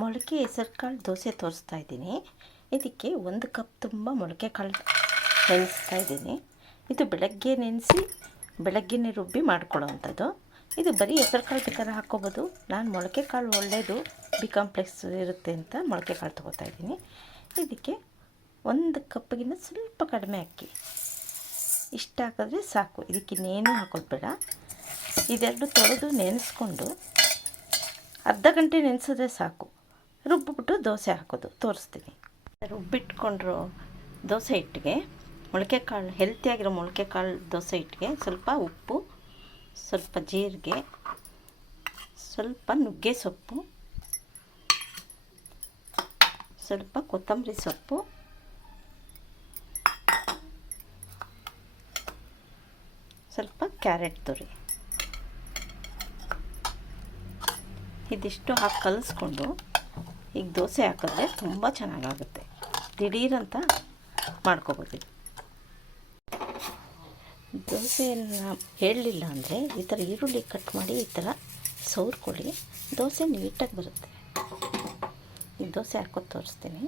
ಮೊಳಕೆ ಹೆಸರು ಕಾಳು ದೋಸೆ ತೋರಿಸ್ತಾ ಇದ್ದೀನಿ. ಇದಕ್ಕೆ 1 ಕಪ್ ತುಂಬ ಮೊಳಕೆ ಕಾಳು ನೆನೆಸ್ತಾ ಇದ್ದೀನಿ. ಇದು ಬೆಳಗ್ಗೆ ನೆನೆಸಿ ಬೆಳಗ್ಗೆನೇ ರುಬ್ಬಿ ಮಾಡ್ಕೊಳ್ಳೋವಂಥದ್ದು. ಇದು ಬರೀ ಹೆಸರು ಕಾಳು ಬೇಕಾದ್ರೆ ಹಾಕ್ಕೋಬೋದು. ನಾನು ಮೊಳಕೆ ಕಾಳು ಒಳ್ಳೆಯದು, ಬಿ ಕಾಂಪ್ಲೆಕ್ಸ್ ಇರುತ್ತೆ ಅಂತ ಮೊಳಕೆ ಕಾಳು ತೊಗೋತಾ ಇದ್ದೀನಿ. ಇದಕ್ಕೆ 1 ಕಪ್ಗಿಂತ ಸ್ವಲ್ಪ ಕಡಿಮೆ ಅಕ್ಕಿ, ಇಷ್ಟು ಹಾಕಿದ್ರೆ ಸಾಕು. ಇದಕ್ಕಿನ್ನೇನು ಹಾಕೋದು ಬೇಡ. ಇದೆರಡು ತೊಳೆದು ನೆನೆಸ್ಕೊಂಡು ಅರ್ಧ ಗಂಟೆ ನೆನೆಸಿದ್ರೆ ಸಾಕು. ರುಬ್ಬಿಬಿಟ್ಟು ದೋಸೆ ಹಾಕೋದು ತೋರಿಸ್ತೀನಿ. ರುಬ್ಬಿಟ್ಕೊಂಡ್ರು ದೋಸೆ ಹಿಟ್ಟಿಗೆ ಮೊಳಕೆ ಕಾಳು, ಹೆಲ್ತಿಯಾಗಿರೋ ಮೊಳಕೆ ಕಾಳು ದೋಸೆ ಹಿಟ್ಟಿಗೆ ಸ್ವಲ್ಪ ಉಪ್ಪು, ಸ್ವಲ್ಪ ಜೀರಿಗೆ, ಸ್ವಲ್ಪ ನುಗ್ಗೆ ಸೊಪ್ಪು, ಸ್ವಲ್ಪ ಕೊತ್ತಂಬರಿ ಸೊಪ್ಪು, ಸ್ವಲ್ಪ ಕ್ಯಾರೆಟ್ ತುರಿ, ಇದಿಷ್ಟು ಹಾಕಿ ಕಲಿಸ್ಕೊಂಡು ಈಗ ದೋಸೆ ಹಾಕಿದ್ರೆ ತುಂಬ ಚೆನ್ನಾಗಾಗುತ್ತೆ. ದಿಢೀರಂತ ಮಾಡ್ಕೊಬೋದು. ದೋಸೆಯನ್ನು ಹೇಳಲಿಲ್ಲ ಅಂದರೆ ಈ ಥರ ಈರುಳ್ಳಿ ಕಟ್ ಮಾಡಿ ಈ ಥರ ಸವರ್ಕೊಳ್ಳಿ, ದೋಸೆ ನೀಟಾಗಿ ಬರುತ್ತೆ. ಈಗ ದೋಸೆ ಹಾಕೋದು ತೋರಿಸ್ತೀನಿ.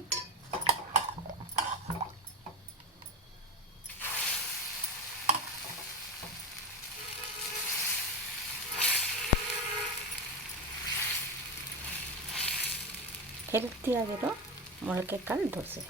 ಹೆಲ್ತಿಯಾಗಿರೋ ಮೊಳಕೆ ಕಾಳು ದೋಸೆ.